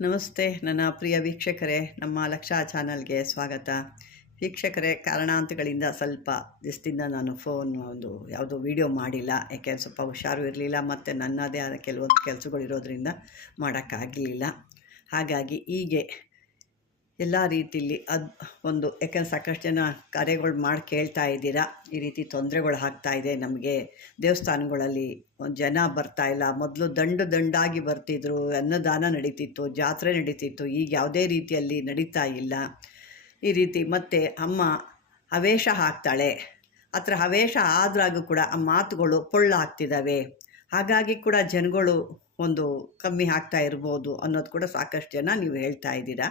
ನಮಸ್ತೆ, ನನ್ನ ಪ್ರಿಯ ವೀಕ್ಷಕರೇ, ನಮ್ಮ ಲಕ್ಷಾ ಚಾನಲ್ಗೆ ಸ್ವಾಗತ. ವೀಕ್ಷಕರೇ, ಕಾರಣಾಂತಗಳಿಂದ ಸ್ವಲ್ಪ ದಿಸ್ದಿಂದ ನಾನು ಫೋನ್ ಒಂದು ಯಾವುದೋ ವೀಡಿಯೋ ಮಾಡಿಲ್ಲ. ಯಾಕೆ ಸ್ವಲ್ಪ ಹುಷಾರು ಇರಲಿಲ್ಲ, ಮತ್ತು ನನ್ನದೇ ಆದ ಕೆಲವೊಂದು ಕೆಲಸಗಳು ಇರೋದ್ರಿಂದ ಮಾಡೋಕ್ಕಾಗಲಿಲ್ಲ. ಹಾಗಾಗಿ ಹೀಗೆ ಎಲ್ಲ ರೀತಿಯಲ್ಲಿ ಅದು ಒಂದು, ಯಾಕಂದ್ರೆ ಸಾಕಷ್ಟು ಜನ ಕಾರ್ಯಗಳು ಮಾಡಿ ಕೇಳ್ತಾ ಇದ್ದೀರಾ, ಈ ರೀತಿ ತೊಂದರೆಗಳು ಆಗ್ತಾ ಇದೆ ನಮಗೆ. ದೇವಸ್ಥಾನಗಳಲ್ಲಿ ಒಂದು ಜನ ಬರ್ತಾ ಇಲ್ಲ, ಮೊದಲು ದಂಡು ದಂಡಾಗಿ ಬರ್ತಿದ್ರು, ಅನ್ನದಾನ ನಡೀತಿತ್ತು, ಜಾತ್ರೆ ನಡೀತಿತ್ತು, ಈಗ ಯಾವುದೇ ರೀತಿಯಲ್ಲಿ ನಡೀತಾ ಇಲ್ಲ. ಈ ರೀತಿ ಮತ್ತು ಅಮ್ಮ ಹವೇಶ ಹಾಕ್ತಾಳೆ. ಆ ಥರ ಹವೇಶ ಆದ್ರಾಗೂ ಕೂಡ ಆ ಮಾತುಗಳು ಪೊಳ್ಳಾಗ್ತಿದ್ದಾವೆ ಹಾಗಾಗಿ ಕೂಡ ಜನಗಳು ಒಂದು ಕಮ್ಮಿ ಆಗ್ತಾ ಇರ್ಬೋದು ಅನ್ನೋದು ಕೂಡ ಸಾಕಷ್ಟು ಜನ ನೀವು ಹೇಳ್ತಾ ಇದ್ದೀರಾ.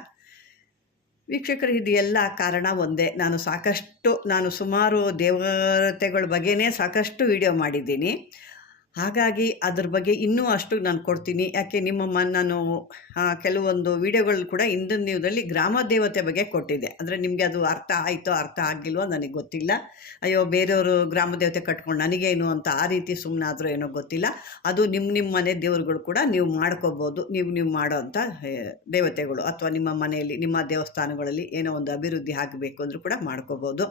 ವೀಕ್ಷಕರು ಇದು ಎಲ್ಲ ಕಾರಣ ಒಂದೇ. ನಾನು ಸಾಕಷ್ಟು ನಾನು ಸುಮಾರು ದೇವತೆಗಳ ಬಗ್ಗೆನೇ ಸಾಕಷ್ಟು ವಿಡಿಯೋ ಮಾಡಿದ್ದೀನಿ. ಹಾಗಾಗಿ ಅದ್ರ ಬಗ್ಗೆ ಇನ್ನೂ ಅಷ್ಟು ನಾನು ಕೊಡ್ತೀನಿ. ಯಾಕೆ ನಿಮ್ಮ ಮ, ನಾನು ಕೆಲವೊಂದು ವಿಡಿಯೋಗಳು ಕೂಡ ಇಂದಿನ ದಿನದಲ್ಲಿ ಗ್ರಾಮ ದೇವತೆ ಬಗ್ಗೆ ಕೊಟ್ಟಿದ್ದೆ. ಅಂದರೆ ನಿಮಗೆ ಅದು ಅರ್ಥ ಆಯಿತೋ ಅರ್ಥ ಆಗಿಲ್ವೋ ನನಗೆ ಗೊತ್ತಿಲ್ಲ. ಅಯ್ಯೋ, ಬೇರೆಯವರು ಗ್ರಾಮ ದೇವತೆ ಕಟ್ಕೊಂಡು ನನಗೇನು ಅಂತ ಆ ರೀತಿ ಸುಮ್ಮನಾದರೂ ಏನೋ ಗೊತ್ತಿಲ್ಲ. ಅದು ನಿಮ್ಮ ನಿಮ್ಮ ಮನೆ ದೇವರುಗಳು ಕೂಡ ನೀವು ಮಾಡ್ಕೋಬೋದು. ನೀವು ನೀವು ಮಾಡೋವಂಥ ದೇವತೆಗಳು. ಅಥವಾ ನಿಮ್ಮ ಮನೆಯಲ್ಲಿ, ನಿಮ್ಮ ದೇವಸ್ಥಾನಗಳಲ್ಲಿ ಏನೋ ಒಂದು ಅಭಿವೃದ್ಧಿ ಆಗಬೇಕು ಅಂದರೂ ಕೂಡ ಮಾಡ್ಕೋಬೋದು.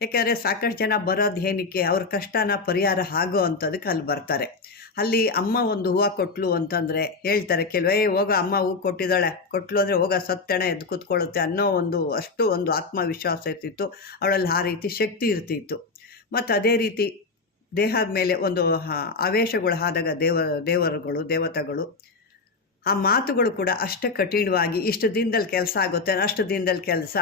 ಯಾಕೆಂದರೆ ಸಾಕಷ್ಟು ಜನ ಬರೋದು ಏನಕ್ಕೆ? ಅವ್ರ ಕಷ್ಟನ ಪರಿಹಾರ ಆಗೋ ಅಂಥದಕ್ಕೆ ಅಲ್ಲಿ ಬರ್ತಾರೆ. ಅಲ್ಲಿ ಅಮ್ಮ ಒಂದು ಹೂವು ಕೊಟ್ಲು ಅಂತಂದರೆ ಹೇಳ್ತಾರೆ ಕೆಲವೇ ಹೋಗ, ಅಮ್ಮ ಹೂ ಕೊಟ್ಟಿದ್ದಾಳೆ. ಕೊಟ್ಲು ಅಂದರೆ ಹೋಗ, ಸತ್ತಣ ಎದ್ದು ಕೂತ್ಕೊಳ್ಳುತ್ತೆ. ಅನ್ನೋ ಒಂದು, ಅಷ್ಟು ಒಂದು ಆತ್ಮವಿಶ್ವಾಸ ಇರ್ತಿತ್ತು. ಅವಳಲ್ಲಿ ಆ ರೀತಿ ಶಕ್ತಿ ಇರ್ತಿತ್ತು. ಮತ್ತು ಅದೇ ರೀತಿ ದೇಹದ ಮೇಲೆ ಒಂದು ಆವೇಶಗಳು ಆದಾಗ ದೇವ, ದೇವರುಗಳು, ದೇವತೆಗಳು, ಆ ಮಾತುಗಳು ಕೂಡ ಅಷ್ಟೇ ಕಠಿಣವಾಗಿ ಇಷ್ಟು ದಿನದಲ್ಲಿ ಕೆಲಸ ಆಗುತ್ತೆ, ಅಷ್ಟು ದಿನದಲ್ಲಿ ಕೆಲಸ.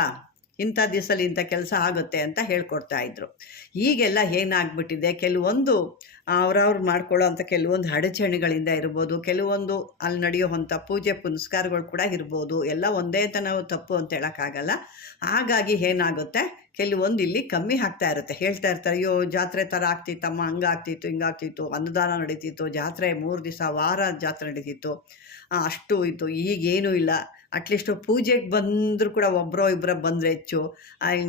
ಇಂಥ ದಿವಸಲ್ಲಿ ಇಂಥ ಕೆಲಸ ಆಗುತ್ತೆ ಅಂತ ಹೇಳ್ಕೊಡ್ತಾ ಇದ್ರು. ಈಗೆಲ್ಲ ಏನಾಗ್ಬಿಟ್ಟಿದೆ? ಕೆಲವೊಂದು ಅವ್ರವ್ರು ಮಾಡ್ಕೊಳ್ಳೋ ಅಂಥ ಕೆಲವೊಂದು ಅಡಚಣೆಗಳಿಂದ ಇರ್ಬೋದು, ಕೆಲವೊಂದು ಅಲ್ಲಿ ನಡೆಯುವಂಥ ಪೂಜೆ ಪುನಸ್ಕಾರಗಳು ಕೂಡ ಇರ್ಬೋದು, ಎಲ್ಲ ಒಂದೇ ಅಂತ ತಪ್ಪು ಅಂತ ಹೇಳೋಕ್ಕಾಗಲ್ಲ. ಹಾಗಾಗಿ ಏನಾಗುತ್ತೆ? ಕೆಲವೊಂದು ಇಲ್ಲಿ ಕಮ್ಮಿ ಆಗ್ತಾ ಇರುತ್ತೆ. ಹೇಳ್ತಾ ಇರ್ತಾರೆ, ಅಯ್ಯೋ, ಜಾತ್ರೆ ಥರ ಆಗ್ತಿತ್ತಮ್ಮ, ಹಂಗಾಗ್ತಿತ್ತು, ಹಿಂಗಾಗ್ತಿತ್ತು, ಅನ್ನದಾನ ನಡೀತಿತ್ತು, ಜಾತ್ರೆ ಮೂರು ದಿವಸ, ವಾರ ಜಾತ್ರೆ ನಡೀತಿತ್ತು ಅಷ್ಟು ಇತ್ತು, ಈಗೇನೂ ಇಲ್ಲ. ಅಟ್ಲೀಸ್ಟು ಪೂಜೆಗೆ ಬಂದರೂ ಕೂಡ ಒಬ್ಬರೋ ಇಬ್ಬರ ಬಂದರೆ ಹೆಚ್ಚು.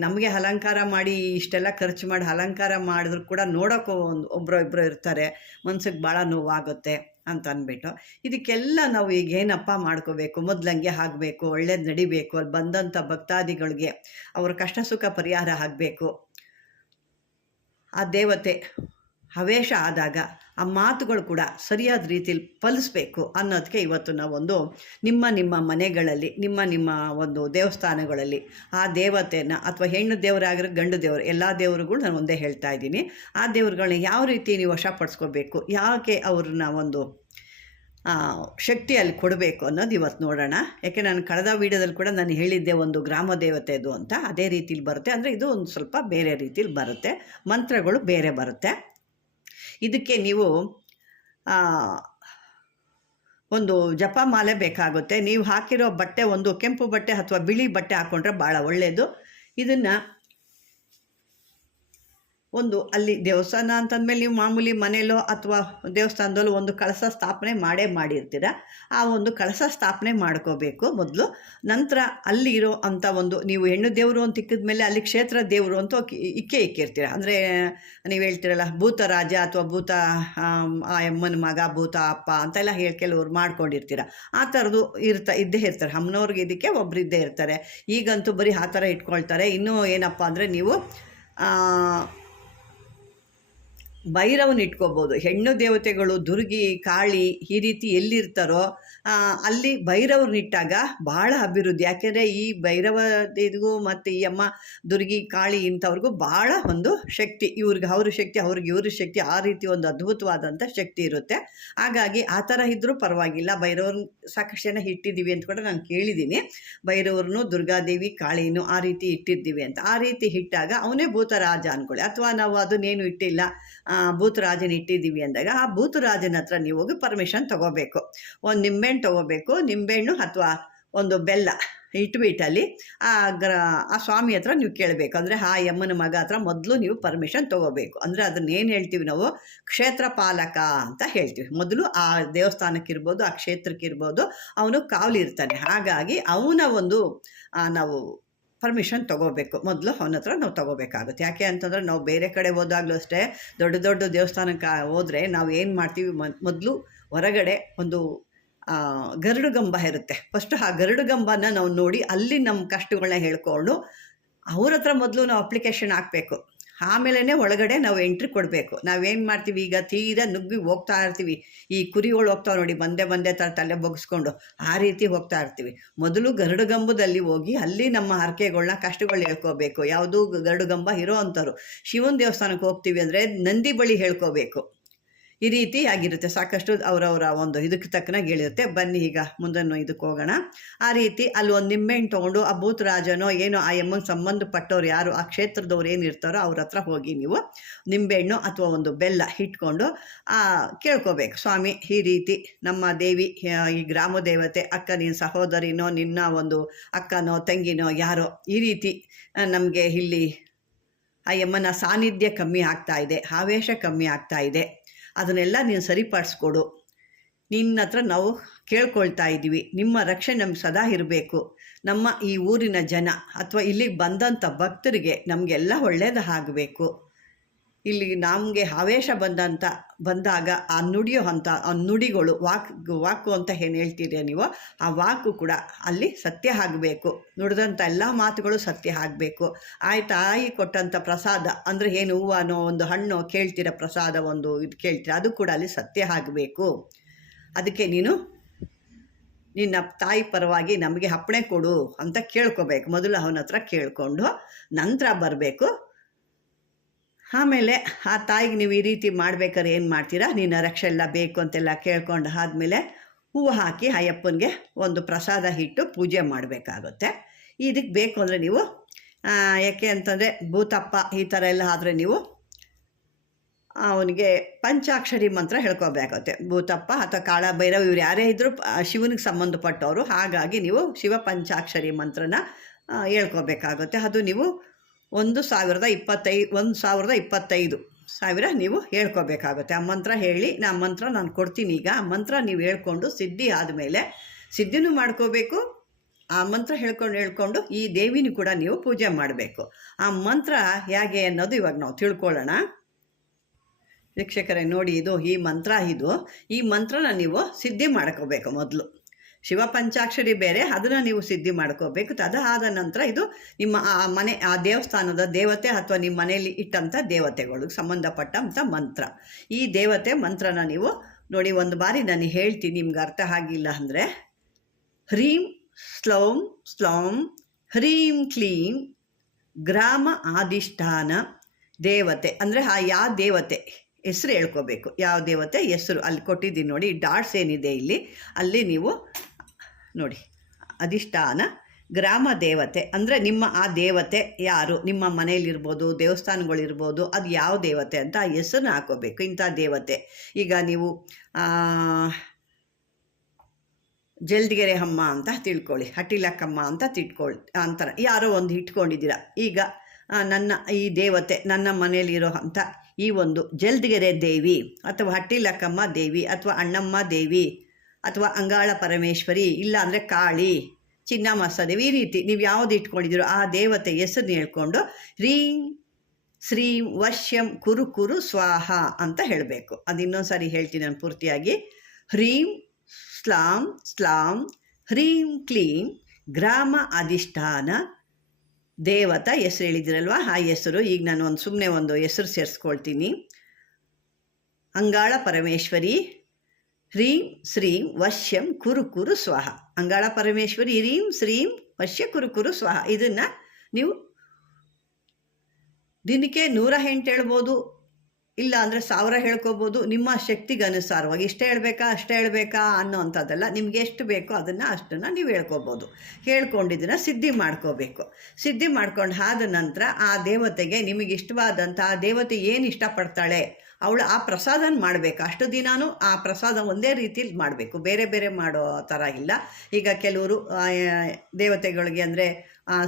ನಮಗೆ ಅಲಂಕಾರ ಮಾಡಿ ಇಷ್ಟೆಲ್ಲ ಖರ್ಚು ಮಾಡಿ ಅಲಂಕಾರ ಮಾಡಿದ್ರು ಕೂಡ ನೋಡೋಕ್ಕೂ ಒಂದು ಒಬ್ಬರೋ ಇಬ್ಬರೋ ಇರ್ತಾರೆ, ಮನ್ಸಿಗೆ ಭಾಳ ನೋವಾಗುತ್ತೆ ಅಂತ ಅಂದ್ಬಿಟ್ಟು. ಇದಕ್ಕೆಲ್ಲ ನಾವು ಈಗ ಏನಪ್ಪ ಮಾಡ್ಕೋಬೇಕು? ಮೊದಲಂಗೆ ಆಗಬೇಕು, ಒಳ್ಳೇದು ನಡಿಬೇಕು, ಅಲ್ಲಿ ಬಂದಂಥ ಭಕ್ತಾದಿಗಳಿಗೆ ಅವ್ರ ಕಷ್ಟ ಸುಖ ಪರಿಹಾರ ಆಗಬೇಕು. ಆ ದೇವತೆ ಹವೇಶ ಆದಾಗ ಆ ಮಾತುಗಳು ಕೂಡ ಸರಿಯಾದ ರೀತಿಯಲ್ಲಿ ಫಲಿಸ್ಬೇಕು ಅನ್ನೋದಕ್ಕೆ ಇವತ್ತು ನಾವೊಂದು ನಿಮ್ಮ ನಿಮ್ಮ ಮನೆಗಳಲ್ಲಿ, ನಿಮ್ಮ ನಿಮ್ಮ ಒಂದು ದೇವಸ್ಥಾನಗಳಲ್ಲಿ ಆ ದೇವತೆಯನ್ನು ಅಥವಾ ಹೆಣ್ಣು ದೇವರಾಗಿರೋ ಗಂಡು ದೇವರು, ಎಲ್ಲ ದೇವರುಗಳು ನಾನು ಒಂದೇ ಹೇಳ್ತಾ ಇದ್ದೀನಿ. ಆ ದೇವರುಗಳನ್ನ ಯಾವ ರೀತಿ ನೀವು ವಶಪಡಿಸ್ಕೋಬೇಕು, ಯಾಕೆ ಅವ್ರನ್ನ ಒಂದು ಶಕ್ತಿ ಅಲ್ಲಿ ಕೊಡಬೇಕು ಅನ್ನೋದು ಇವತ್ತು ನೋಡೋಣ. ಯಾಕೆ ನಾನು ಕಳೆದ ವೀಡಿಯೋದಲ್ಲಿ ಕೂಡ ನಾನು ಹೇಳಿದ್ದೆ ಒಂದು ಗ್ರಾಮ ದೇವತೆದು ಅಂತ, ಅದೇ ರೀತಿಲಿ ಬರುತ್ತೆ. ಅಂದರೆ ಇದು ಒಂದು ಸ್ವಲ್ಪ ಬೇರೆ ರೀತಿಲಿ ಬರುತ್ತೆ. ಮಂತ್ರಗಳು ಬೇರೆ ಬರುತ್ತೆ. ಇದಕ್ಕೆ ನೀವು ಒಂದು ಒಂದು ಜಪಮಾಲೆ ಬೇಕಾಗುತ್ತೆ. ನೀವು ಹಾಕಿರೋ ಬಟ್ಟೆ ಒಂದು ಕೆಂಪು ಬಟ್ಟೆ ಅಥವಾ ಬಿಳಿ ಬಟ್ಟೆ ಹಾಕ್ಕೊಂಡ್ರೆ ಭಾಳ ಒಳ್ಳೆಯದು ಇದನ್ನು ಒಂದು ಅಲ್ಲಿ ದೇವಸ್ಥಾನ ಅಂತಂದಮೇಲೆ ನೀವು ಮಾಮೂಲಿ ಮನೆಯಲ್ಲೋ ಅಥವಾ ದೇವಸ್ಥಾನದಲ್ಲೋ ಒಂದು ಕಳಸ ಸ್ಥಾಪನೆ ಮಾಡೇ ಮಾಡಿರ್ತೀರ, ಆ ಒಂದು ಕಳಸ ಸ್ಥಾಪನೆ ಮಾಡ್ಕೋಬೇಕು ಮೊದಲು. ನಂತರ ಅಲ್ಲಿ ಇರೋ ಅಂಥ ಒಂದು ನೀವು ಹೆಣ್ಣು ದೇವರು ಅಂತ ಇಕ್ಕಿದ ಮೇಲೆ ಅಲ್ಲಿ ಕ್ಷೇತ್ರ ದೇವರು ಅಂತ ಇಕ್ಕೇ ಇಕ್ಕಿರ್ತೀರ. ಅಂದರೆ ನೀವು ಹೇಳ್ತೀರಲ್ಲ, ಭೂತ ರಾಜ ಅಥವಾ ಭೂತ, ಆ ಅಮ್ಮನ ಮಗ, ಭೂತ ಅಪ್ಪ ಅಂತೆಲ್ಲ ಹೇಳಿ ಕೆಲವರು ಮಾಡ್ಕೊಂಡಿರ್ತೀರ. ಆ ಥರದ್ದು ಇರ್ತಾ, ಇದ್ದೇ ಇರ್ತಾರೆ. ಅಮ್ಮನವ್ರಿಗೆ ಇದಕ್ಕೆ ಒಬ್ರು ಇದ್ದೇ ಇರ್ತಾರೆ. ಈಗಂತೂ ಬರೀ ಆ ಥರ ಇಟ್ಕೊಳ್ತಾರೆ. ಇನ್ನೂ ಏನಪ್ಪ ಅಂದರೆ ನೀವು ಭೈರವನ ಇಟ್ಕೋಬೋದು. ಹೆಣ್ಣು ದೇವತೆಗಳು ದುರ್ಗಿ, ಕಾಳಿ ಈ ರೀತಿ ಎಲ್ಲಿರ್ತಾರೋ ಅಲ್ಲಿ ಭೈರವ್ರನ್ನಿಟ್ಟಾಗ ಭಾಳ ಅಭಿವೃದ್ಧಿ. ಯಾಕೆಂದರೆ ಈ ಭೈರವ ಇದಗೂ ಮತ್ತು ಈ ಅಮ್ಮ ದುರ್ಗಿ, ಕಾಳಿ ಇಂಥವ್ರಿಗೂ ಭಾಳ ಒಂದು ಶಕ್ತಿ. ಇವ್ರಿಗೆ ಅವ್ರ ಶಕ್ತಿ, ಅವ್ರಿಗೆ ಇವ್ರ ಶಕ್ತಿ ಆ ರೀತಿ ಒಂದು ಅದ್ಭುತವಾದಂಥ ಶಕ್ತಿ ಇರುತ್ತೆ. ಹಾಗಾಗಿ ಆ ಥರ ಇದ್ದರೂ ಪರವಾಗಿಲ್ಲ. ಭೈರವ್ರನ್ನ ಸಾಕಷ್ಟು ಇಟ್ಟಿದ್ದೀವಿ ಅಂತ ಕೂಡ ನಾನು ಕೇಳಿದ್ದೀನಿ. ಭೈರವ್ರನ್ನು ದುರ್ಗಾದೇವಿ ಕಾಳಿನೂ ಆ ರೀತಿ ಇಟ್ಟಿದ್ದೀವಿ ಅಂತ. ಆ ರೀತಿ ಇಟ್ಟಾಗ ಅವನೇ ಭೂತರಾಜ ಅಂದ್ಕೊಳ್ಳಿ ಅಥವಾ ನಾವು ಅದನ್ನೇನು ಇಟ್ಟಿಲ್ಲ. ಭೂತರಾಜನ ಇಟ್ಟಿದ್ದೀವಿ ಅಂದಾಗ ಆ ಭೂತರಾಜನ ಹತ್ರ ನೀವು ಹೋಗಿ ಪರ್ಮಿಷನ್ ತೊಗೋಬೇಕು. ಒಂದು ನಿಂಬೆಹಣ್ಣು ತೊಗೋಬೇಕು. ನಿಂಬೆಹಣ್ಣು ಅಥವಾ ಒಂದು ಬೆಲ್ಲ ಇಟ್ಬಿಟ್ಟಲ್ಲಿ ಆ ಗ್ರ, ಆ ಸ್ವಾಮಿ ಹತ್ರ ನೀವು ಕೇಳಬೇಕು. ಅಂದರೆ ಆ ಯಮ್ಮನ ಮಗ ಹತ್ರ ಮೊದಲು ನೀವು ಪರ್ಮಿಷನ್ ತೊಗೋಬೇಕು. ಅಂದರೆ ಅದನ್ನ ಏನು ಹೇಳ್ತೀವಿ ನಾವು? ಕ್ಷೇತ್ರ ಪಾಲಕ ಅಂತ ಹೇಳ್ತೀವಿ. ಮೊದಲು ಆ ದೇವಸ್ಥಾನಕ್ಕಿರ್ಬೋದು ಆ ಕ್ಷೇತ್ರಕ್ಕಿರ್ಬೋದು ಅವನು ಕಾವಲಿರ್ತಾನೆ. ಹಾಗಾಗಿ ಅವನ ಒಂದು ನಾವು ಪರ್ಮಿಷನ್ ತೊಗೋಬೇಕು. ಮೊದಲು ಅವನ ಹತ್ರ ನಾವು ತೊಗೋಬೇಕಾಗುತ್ತೆ. ಯಾಕೆ ಅಂತಂದರೆ ನಾವು ಬೇರೆ ಕಡೆ ಹೋದಾಗಲೂ ಅಷ್ಟೇ ದೊಡ್ಡ ದೊಡ್ಡ ದೇವಸ್ಥಾನಕ್ಕೆ ಹೋದರೆ ನಾವು ಏನು ಮಾಡ್ತೀವಿ ಮೊದಲು ಹೊರಗಡೆ ಒಂದು ಗರುಡು ಗಂಬ ಇರುತ್ತೆ. ಫಸ್ಟ್ ಆ ಗರುಡುಗಂಬನ ನಾವು ನೋಡಿ ಅಲ್ಲಿ ನಮ್ಮ ಕಷ್ಟಗಳನ್ನ ಹೇಳ್ಕೊಂಡು ಅವ್ರ ಹತ್ರ ಮೊದಲು ನಾವು ಅಪ್ಲಿಕೇಶನ್ ಹಾಕಬೇಕು. ಆಮೇಲೆ ಒಳಗಡೆ ನಾವು ಎಂಟ್ರಿ ಕೊಡಬೇಕು. ನಾವೇನು ಮಾಡ್ತೀವಿ ಈಗ ತೀರಾ ನುಗ್ಗಿ ಹೋಗ್ತಾ ಇರ್ತೀವಿ. ಈ ಕುರಿಗಳು ಹೋಗ್ತಾವೆ ನೋಡಿ, ಬಂದೇ ಬಂದೇ ಥರ ತಲೆ ಬಗ್ಸ್ಕೊಂಡು ಆ ರೀತಿ ಹೋಗ್ತಾ ಇರ್ತೀವಿ. ಮೊದಲು ಗರುಡುಗಂಬದಲ್ಲಿ ಹೋಗಿ ಅಲ್ಲಿ ನಮ್ಮ ಹರಕೆಗಳನ್ನ ಕಷ್ಟಗಳು ಹೇಳ್ಕೋಬೇಕು. ಯಾವುದು ಗರುಡುಗಂಬ ಇರೋ ಅಂಥವ್ರು. ಶಿವನ ದೇವಸ್ಥಾನಕ್ಕೆ ಹೋಗ್ತೀವಿ ಅಂದರೆ ನಂದಿ ಬಳಿ ಹೇಳ್ಕೋಬೇಕು. ಈ ರೀತಿ ಆಗಿರುತ್ತೆ. ಸಾಕಷ್ಟು ಅವರವರ ಒಂದು ಇದಕ್ಕೆ ತಕ್ಕನಾಗಿ ಹೇಳಿರುತ್ತೆ. ಬನ್ನಿ ಈಗ ಮುಂದನ್ನು ಇದಕ್ಕೆ ಹೋಗೋಣ. ಆ ರೀತಿ ಅಲ್ಲಿ ಒಂದು ನಿಂಬೆಹಣ್ಣು ತೊಗೊಂಡು ಆ ಭೂತರಾಜನೋ ಏನೋ ಆ ಎಮ್ಮಂಗೆ ಸಂಬಂಧಪಟ್ಟವ್ರು ಯಾರು, ಆ ಕ್ಷೇತ್ರದವ್ರು ಏನು ಇರ್ತಾರೋ ಅವ್ರ ಹತ್ರ ಹೋಗಿ ನೀವು ನಿಂಬೆಹಣ್ಣು ಅಥವಾ ಒಂದು ಬೆಲ್ಲ ಇಟ್ಕೊಂಡು ಆ, ಕೇಳ್ಕೋಬೇಕು. ಸ್ವಾಮಿ, ಈ ರೀತಿ ನಮ್ಮ ದೇವಿ ಈ ಗ್ರಾಮ ದೇವತೆ, ಅಕ್ಕ ನಿನ್ನ ಸಹೋದರಿನೋ, ನಿನ್ನ ಒಂದು ಅಕ್ಕನೋ, ತಂಗಿನೋ, ಯಾರೋ, ಈ ರೀತಿ ನಮಗೆ ಇಲ್ಲಿ ಆ ಯಮ್ಮನ ಸಾನ್ನಿಧ್ಯ ಕಮ್ಮಿ ಆಗ್ತಾ ಇದೆ. ಆವೇಶ ಕಮ್ಮಿ ಆಗ್ತಾ ಇದೆ. ಅದನ್ನೆಲ್ಲ ನೀನು ಸರಿಪಡಿಸ್ಕೊಡು. ನಿನ್ನ ಹತ್ರ ನಾವು ಕೇಳ್ಕೊಳ್ತಾ ಇದ್ದೀವಿ. ನಿಮ್ಮ ರಕ್ಷಣೆ ನಮ್ಗೆ ಸದಾ ಇರಬೇಕು. ನಮ್ಮ ಈ ಊರಿನ ಜನ ಅಥವಾ ಇಲ್ಲಿಗೆ ಬಂದಂಥ ಭಕ್ತರಿಗೆ ನಮಗೆಲ್ಲ ಒಳ್ಳೆಯದು ಆಗಬೇಕು. ಇಲ್ಲಿ ನಮಗೆ ಆವೇಶ ಬಂದಂಥ ಬಂದಾಗ ಆ ನುಡಿಯೋ ಅಂತ, ಆ ನುಡಿಗಳು ವಾಕ್, ವಾಕು ಅಂತ ಏನು ಹೇಳ್ತೀರಿ ನೀವು? ಆ ವಾಕು ಕೂಡ ಅಲ್ಲಿ ಸತ್ಯ ಆಗಬೇಕು. ನುಡಿದಂಥ ಎಲ್ಲ ಮಾತುಗಳು ಸತ್ಯ ಆಗಬೇಕು. ಆಯ್ ತಾಯಿ ಕೊಟ್ಟಂಥ ಪ್ರಸಾದ ಅಂದರೆ ಏನು ಹೂವನೋ ಒಂದು ಹಣ್ಣು ಕೇಳ್ತೀರ ಪ್ರಸಾದ ಒಂದು ಇದು ಕೇಳ್ತೀರ? ಅದು ಕೂಡ ಅಲ್ಲಿ ಸತ್ಯ ಆಗಬೇಕು. ಅದಕ್ಕೆ ನೀನು ನಿನ್ನ ತಾಯಿ ಪರವಾಗಿ ನಮಗೆ ಅಪ್ಪಣೆ ಕೊಡು ಅಂತ ಕೇಳ್ಕೋಬೇಕು. ಮೊದಲು ಅವನ ಹತ್ರ ಕೇಳಿಕೊಂಡು ನಂತರ ಬರಬೇಕು. ಆಮೇಲೆ ಆ ತಾಯಿಗೆ ನೀವು ಈ ರೀತಿ ಮಾಡ್ಬೇಕಾದ್ರೆ ಏನು ಮಾಡ್ತೀರಾ? ನೀನು ರಕ್ಷೆ ಎಲ್ಲ ಬೇಕು ಅಂತೆಲ್ಲ ಕೇಳ್ಕೊಂಡು ಆದಮೇಲೆ ಹೂವು ಹಾಕಿ ಅಯ್ಯಪ್ಪನಿಗೆ ಒಂದು ಪ್ರಸಾದ ಇಟ್ಟು ಪೂಜೆ ಮಾಡಬೇಕಾಗುತ್ತೆ. ಇದಕ್ಕೆ ಬೇಕು ಅಂದರೆ ನೀವು ಯಾಕೆ ಅಂತಂದರೆ ಭೂತಪ್ಪ ಈ ಥರ ಎಲ್ಲ ಆದರೆ ನೀವು ಅವನಿಗೆ ಪಂಚಾಕ್ಷರಿ ಮಂತ್ರ ಹೇಳ್ಕೋಬೇಕಾಗುತ್ತೆ ಭೂತಪ್ಪ ಅಥವಾ ಕಾಳ ಭೈರವ್ ಇವ್ರು ಯಾರೇ ಇದ್ದರೂ ಶಿವನಿಗೆ ಸಂಬಂಧಪಟ್ಟವರು, ಹಾಗಾಗಿ ನೀವು ಶಿವ ಪಂಚಾಕ್ಷರಿ ಮಂತ್ರನ ಹೇಳ್ಕೋಬೇಕಾಗುತ್ತೆ ಅದು ನೀವು ಒಂದು ಸಾವಿರದ ಇಪ್ಪತ್ತೈ, ಒಂದು ಸಾವಿರದ ಇಪ್ಪತ್ತೈದು. ಸಾವಿರ ನೀವು ಹೇಳ್ಕೋಬೇಕಾಗುತ್ತೆ. ಆ ಮಂತ್ರ ಹೇಳಿ, ನಾ ಮಂತ್ರ ನಾನು ಕೊಡ್ತೀನಿ ಈಗ. ಆ ಮಂತ್ರ ನೀವು ಹೇಳ್ಕೊಂಡು ಸಿದ್ಧಿ ಆದಮೇಲೆ ಸಿದ್ಧಿನೂ ಮಾಡ್ಕೋಬೇಕು. ಆ ಮಂತ್ರ ಹೇಳ್ಕೊಂಡು ಹೇಳ್ಕೊಂಡು ಈ ದೇವಿನೂ ಕೂಡ ನೀವು ಪೂಜೆ ಮಾಡಬೇಕು. ಆ ಮಂತ್ರ ಹೇಗೆ ಅನ್ನೋದು ಇವಾಗ ನಾವು ತಿಳ್ಕೊಳ್ಳೋಣ. ವೀಕ್ಷಕರೇ, ನೋಡಿ ಇದು ಈ ಮಂತ್ರ ಇದು. ಈ ಮಂತ್ರನ ನೀವು ಸಿದ್ಧಿ ಮಾಡ್ಕೋಬೇಕು ಮೊದಲು. ಶಿವ ಪಂಚಾಕ್ಷರಿ ಬೇರೆ, ಅದನ್ನು ನೀವು ಸಿದ್ಧಿ ಮಾಡ್ಕೋಬೇಕು. ಅದಾದ ನಂತರ ಇದು ನಿಮ್ಮ ಆ ಮನೆ, ಆ ದೇವಸ್ಥಾನದ ದೇವತೆ ಅಥವಾ ನಿಮ್ಮ ಮನೆಯಲ್ಲಿ ಇಟ್ಟಂಥ ದೇವತೆಗಳು ಸಂಬಂಧಪಟ್ಟಂಥ ಮಂತ್ರ. ಈ ದೇವತೆ ಮಂತ್ರನ ನೀವು ನೋಡಿ ಒಂದು ಬಾರಿ ನಾನು ಹೇಳ್ತೀನಿ, ನಿಮ್ಗೆ ಅರ್ಥ ಆಗಿಲ್ಲ ಅಂದರೆ. ಹ್ರೀಂ ಸ್ಲೌಂ ಸ್ಲೌಂ ಹ್ರೀಂ ಕ್ಲೀಂ ಗ್ರಾಮ ಆದಿಷ್ಠಾನ ದೇವತೆ. ಅಂದರೆ ಆ ಯಾವ ದೇವತೆ ಹೆಸರು ಹೇಳ್ಕೋಬೇಕು. ಯಾವ ದೇವತೆ? ಹೆಸರು ಅಲ್ಲಿ ಕೊಟ್ಟಿದ್ದೀನಿ ನೋಡಿ, ಡಾಟ್ಸ್ ಏನಿದೆ ಇಲ್ಲಿ, ಅಲ್ಲಿ ನೀವು ನೋಡಿ, ಅಧಿಷ್ಠಾನ, ಗ್ರಾಮ ದೇವತೆ, ಅಂದರೆ ನಿಮ್ಮ ಆ ದೇವತೆ ಯಾರು? ನಿಮ್ಮ ಮನೆಯಲ್ಲಿರ್ಬೋದು, ದೇವಸ್ಥಾನಗಳಿರ್ಬೋದು, ಅದು ಯಾವ ದೇವತೆ ಅಂತ ಆ ಹೆಸರನ್ನ ಹಾಕೋಬೇಕು, ಇಂಥ ದೇವತೆ. ಈಗ ನೀವು ಜಲ್ದಿಗೆರೆ ಅಮ್ಮ ಅಂತ ತಿಳ್ಕೊಳ್ಳಿ ಹಟ್ಟಿಲಕ್ಕಮ್ಮ ಅಂತ ತಿಳ್ಕೊಳ್ಳಿ ಅಂತಾರೆ. ಯಾರೋ ಒಂದು ಇಟ್ಕೊಂಡಿದ್ದೀರ. ಈಗ ನನ್ನ ಈ ದೇವತೆ, ನನ್ನ ಮನೆಯಲ್ಲಿರೋ ಅಂಥ ಈ ಒಂದು ಜಲ್ದಿಗೆರೆ ದೇವಿ ಅಥವಾ ಹಟ್ಟಿಲಕ್ಕಮ್ಮ ದೇವಿ ಅಥವಾ ಅಣ್ಣಮ್ಮ ದೇವಿ ಅಥವಾ ಅಂಗಾಳ ಪರಮೇಶ್ವರಿ ಇಲ್ಲ ಅಂದರೆ ಕಾಳಿ ಚಿನ್ನಮಾಸ ದೇವಿ ಈ ರೀತಿ ನೀವು ಯಾವುದು ಇಟ್ಕೊಂಡಿದ್ದೀರೋ ಆ ದೇವತೆ ಹೆಸರು ಹೇಳ್ಕೊಂಡು ರೀಂ ಶ್ರೀಂ ವಶ್ಯಂ ಕುರು ಕುರು ಸ್ವಾಹ ಅಂತ ಹೇಳಬೇಕು. ಅದು ಇನ್ನೊಂದು ಸಾರಿ ಹೇಳ್ತೀನಿ ನಾನು ಪೂರ್ತಿಯಾಗಿ. ಹ್ರೀಂ ಸ್ಲಾಂ ಸ್ಲಾಂ ಹ್ರೀಂ ಕ್ಲೀಂ ಗ್ರಾಮ ಅಧಿಷ್ಠಾನ ದೇವತ ಹೆಸರು ಹೇಳಿದಿರಲ್ವ? ಆ ಹೆಸರು ಈಗ ನಾನು ಒಂದು ಸುಮ್ಮನೆ ಒಂದು ಹೆಸರು ಸೇರಿಸ್ಕೊಳ್ತೀನಿ. ಅಂಗಾಳ ಪರಮೇಶ್ವರಿ ಹ್ರೀಂ ಶ್ರೀಂ ವಶ್ಯಂ ಕುರು ಕುರು ಸ್ವಾಹ ಅಂಗಾಳ ಪರಮೇಶ್ವರಿ ಹ್ರೀಂ ಶ್ರೀಂ ವಶ್ಯ ಕುರು ಕುರು ಸ್ವಾಹ ಇದನ್ನು ನೀವು ದಿನಕ್ಕೆ ನೂರ ಎಂಟು ಹೇಳ್ಬೋದು, ಇಲ್ಲ ಅಂದರೆ ಸಾವಿರ ಹೇಳ್ಕೋಬೋದು, ನಿಮ್ಮ ಶಕ್ತಿಗೆ ಅನುಸಾರವಾಗಿ ಇಷ್ಟೇ ಹೇಳ್ಬೇಕಾ, ಅಷ್ಟೇ ಹೇಳ್ಬೇಕಾ ಅನ್ನೋ ನಿಮ್ಗೆ ಎಷ್ಟು ಬೇಕೋ ಅದನ್ನು ಅಷ್ಟನ್ನು ನೀವು ಹೇಳ್ಕೋಬೋದು. ಹೇಳ್ಕೊಂಡಿದ್ದನ್ನು ಸಿದ್ಧಿ ಮಾಡ್ಕೋಬೇಕು. ಸಿದ್ಧಿ ಮಾಡ್ಕೊಂಡು ಆದ ನಂತರ ಆ ದೇವತೆಗೆ ನಿಮಗೆ ಇಷ್ಟವಾದಂಥ ಆ ದೇವತೆ ಏನು ಇಷ್ಟಪಡ್ತಾಳೆ ಅವಳು ಆ ಪ್ರಸಾದನ ಮಾಡಬೇಕು. ಅಷ್ಟು ದಿನಾನು ಆ ಪ್ರಸಾದ ಒಂದೇ ರೀತಿಲಿ ಮಾಡಬೇಕು. ಬೇರೆ ಬೇರೆ ಮಾಡೋ ಥರ ಇಲ್ಲ. ಈಗ ಕೆಲವರು ದೇವತೆಗಳಿಗೆ ಅಂದರೆ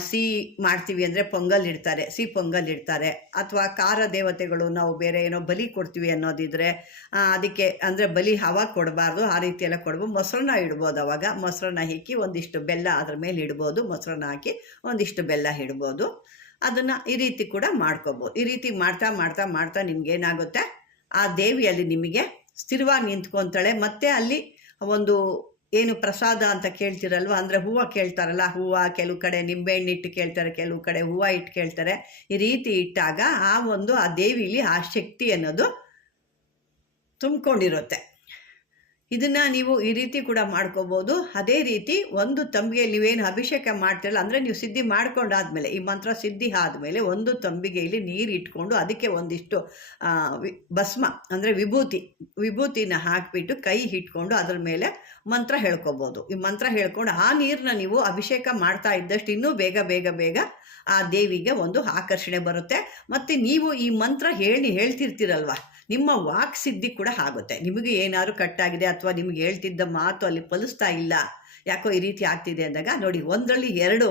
ಸಿಹಿ ಮಾಡ್ತೀವಿ ಅಂದರೆ ಪೊಂಗಲ್ ಇಡ್ತಾರೆ. ಸಿಹಿ ಪೊಂಗಲ್ ಇಡ್ತಾರೆ. ಅಥವಾ ಖಾರ ದೇವತೆಗಳು ನಾವು ಬೇರೆ ಏನೋ ಬಲಿ ಕೊಡ್ತೀವಿ ಅನ್ನೋದಿದ್ರೆ ಅದಕ್ಕೆ ಅಂದರೆ ಬಲಿ ಹವಾ ಕೊಡಬಾರ್ದು. ಆ ರೀತಿಯೆಲ್ಲ ಕೊಡ್ಬೋದು ಮೊಸರನ್ನ ಇಡ್ಬೋದು ಅವಾಗ. ಮೊಸರನ್ನ ಹಿಕ್ಕಿ ಒಂದಿಷ್ಟು ಬೆಲ್ಲ ಅದ್ರ ಮೇಲೆ ಇಡ್ಬೋದು. ಮೊಸರನ್ನ ಹಾಕಿ ಒಂದಿಷ್ಟು ಬೆಲ್ಲ ಇಡ್ಬೋದು. ಅದನ್ನು ಈ ರೀತಿ ಕೂಡ ಮಾಡ್ಕೋಬೋದು. ಈ ರೀತಿ ಮಾಡ್ತಾ ಮಾಡ್ತಾ ಮಾಡ್ತಾ ನಿಮ್ಗೆ ಏನಾಗುತ್ತೆ ಆ ದೇವಿಯಲ್ಲಿ ನಿಮಗೆ ಸ್ಥಿರವಾಗಿ ನಿಂತ್ಕೊತಾಳೆ. ಮತ್ತೆ ಅಲ್ಲಿ ಒಂದು ಏನು ಪ್ರಸಾದ ಅಂತ ಕೇಳ್ತಿರಲ್ವ? ಅಂದರೆ ಹೂವು ಕೇಳ್ತಾರಲ್ಲ, ಹೂವು ಕೆಲವು ಕಡೆ ನಿಂಬೆಹಣ್ಣು ಇಟ್ಟು ಕೇಳ್ತಾರೆ, ಕೆಲವು ಕಡೆ ಹೂವು ಇಟ್ಟು ಕೇಳ್ತಾರೆ. ಈ ರೀತಿ ಇಟ್ಟಾಗ ಆ ಒಂದು ಆ ದೇವಿಲಿ ಆ ಶಕ್ತಿ ಅನ್ನೋದು ತುಂಬಿಕೊಂಡಿರುತ್ತೆ. ಇದನ್ನು ನೀವು ಈ ರೀತಿ ಕೂಡ ಮಾಡ್ಕೋಬೋದು. ಅದೇ ರೀತಿ ಒಂದು ತಂಬಿಗೆ ನೀವೇನು ಅಭಿಷೇಕ ಮಾಡ್ತಿರಲ್ಲ, ಅಂದರೆ ನೀವು ಸಿದ್ಧಿ ಮಾಡ್ಕೊಂಡಾದ್ಮೇಲೆ, ಈ ಮಂತ್ರ ಸಿದ್ಧಿ ಆದಮೇಲೆ ಒಂದು ತಂಬಿಗೆಯಲ್ಲಿ ನೀರು ಇಟ್ಕೊಂಡು ಅದಕ್ಕೆ ಒಂದಿಷ್ಟು ಭಸ್ಮ, ಅಂದರೆ ವಿಭೂತಿ, ವಿಭೂತಿನ ಹಾಕಿಬಿಟ್ಟು ಕೈ ಇಟ್ಕೊಂಡು ಅದ್ರ ಮೇಲೆ ಮಂತ್ರ ಹೇಳ್ಕೊಬೋದು. ಈ ಮಂತ್ರ ಹೇಳ್ಕೊಂಡು ಆ ನೀರನ್ನ ನೀವು ಅಭಿಷೇಕ ಮಾಡ್ತಾ ಇದ್ದಷ್ಟು ಇನ್ನೂ ಬೇಗ ಬೇಗ ಬೇಗ ಆ ದೇವಿಗೆ ಒಂದು ಆಕರ್ಷಣೆ ಬರುತ್ತೆ. ಮತ್ತು ನೀವು ಈ ಮಂತ್ರ ಹೇಳಿ ಹೇಳ್ತಿರ್ತೀರಲ್ವ? ನಿಮ್ಮ ವಾಕ್ ಸಿದ್ಧಿ ಕೂಡ ಆಗುತ್ತೆ. ನಿಮಗೆ ಏನಾದ್ರು ಕಟ್ಟಾಗಿದೆ ಅಥವಾ ನಿಮ್ಗೆ ಹೇಳ್ತಿದ್ದ ಮಾತು ಅಲ್ಲಿ ಫಲಿಸ್ತಾ ಇಲ್ಲ, ಯಾಕೋ ಈ ರೀತಿ ಆಗ್ತಿದೆ ಅಂದಾಗ ನೋಡಿ ಒಂದರಲ್ಲಿ ಎರಡು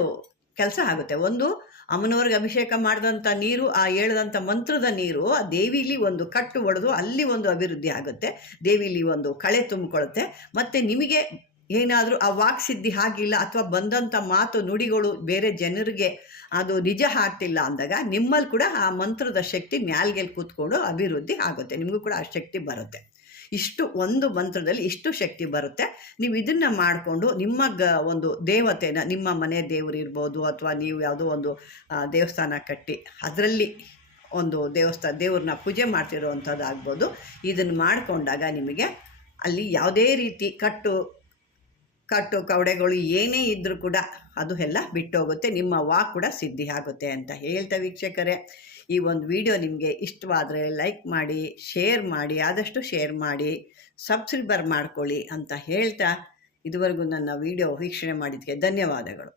ಕೆಲಸ ಆಗುತ್ತೆ. ಒಂದು, ಅಮ್ಮನವ್ರಿಗೆ ಅಭಿಷೇಕ ಮಾಡಿದಂಥ ನೀರು, ಆ ಹೇಳಿದಂಥ ಮಂತ್ರದ ನೀರು, ಆ ದೇವಿಲಿ ಒಂದು ಕಟ್ಟು ಒಡೆದು ಅಲ್ಲಿ ಒಂದು ಅಭಿವೃದ್ಧಿ ಆಗುತ್ತೆ. ದೇವಿಲಿ ಒಂದು ಕಳೆ ತುಂಬಿಕೊಳ್ಳುತ್ತೆ. ಮತ್ತು ನಿಮಗೆ ಏನಾದರೂ ಆ ವಾಕ್ ಸಿದ್ಧಿ ಆಗಿಲ್ಲ ಅಥವಾ ಬಂದಂಥ ಮಾತು ನುಡಿಗಳು ಬೇರೆ ಜನರಿಗೆ ಅದು ನಿಜ ಆಗ್ತಿಲ್ಲ ಅಂದಾಗ ನಿಮ್ಮಲ್ಲಿ ಕೂಡ ಆ ಮಂತ್ರದ ಶಕ್ತಿ ನ್ಯಾಲ್ಗೆಲ್ಲಿ ಕೂತ್ಕೊಂಡು ಅಭಿವೃದ್ಧಿ ಆಗುತ್ತೆ. ನಿಮಗೂ ಕೂಡ ಆ ಶಕ್ತಿ ಬರುತ್ತೆ. ಇಷ್ಟು ಒಂದು ಮಂತ್ರದಲ್ಲಿ ಇಷ್ಟು ಶಕ್ತಿ ಬರುತ್ತೆ. ನೀವು ಇದನ್ನು ಮಾಡಿಕೊಂಡು ನಿಮ್ಮ ಗ ಒಂದು ದೇವತೆನ, ನಿಮ್ಮ ಮನೆ ದೇವರು ಇರ್ಬೋದು ಅಥವಾ ನೀವು ಯಾವುದೋ ಒಂದು ದೇವಸ್ಥಾನ ಕಟ್ಟಿ ಅದರಲ್ಲಿ ಒಂದು ದೇವಸ್ಥಾನ ದೇವ್ರನ್ನ ಪೂಜೆ ಮಾಡ್ತಿರೋವಂಥದ್ದು ಆಗ್ಬೋದು ಇದನ್ನು ಮಾಡಿಕೊಂಡಾಗ ನಿಮಗೆ ಅಲ್ಲಿ ಯಾವುದೇ ರೀತಿ ಕಟ್ಟು ಕಟ್ಟು ಕವಡೆಗಳು ಏನೇ ಇದ್ದರೂ ಕೂಡ ಅದು ಎಲ್ಲ ಬಿಟ್ಟೋಗುತ್ತೆ, ನಿಮ್ಮ ವಾಕ್ ಕೂಡ ಸಿದ್ಧಿ ಆಗುತ್ತೆ ಅಂತ ಹೇಳ್ತಾ ವೀಕ್ಷಕರೇ. ಈ ಒಂದು ವಿಡಿಯೋ ನಿಮಗೆ ಇಷ್ಟವಾದರೆ ಲೈಕ್ ಮಾಡಿ, ಶೇರ್ ಮಾಡಿ, ಆದಷ್ಟು ಶೇರ್ ಮಾಡಿ, ಸಬ್ಸ್ಕ್ರೈಬರ್ ಮಾಡ್ಕೊಳ್ಳಿ ಅಂತ ಹೇಳ್ತಾ ಇದುವರೆಗೂ ನನ್ನ ವಿಡಿಯೋ ವೀಕ್ಷಣೆ ಮಾಡಿದ್ದಕ್ಕೆ ಧನ್ಯವಾದಗಳು.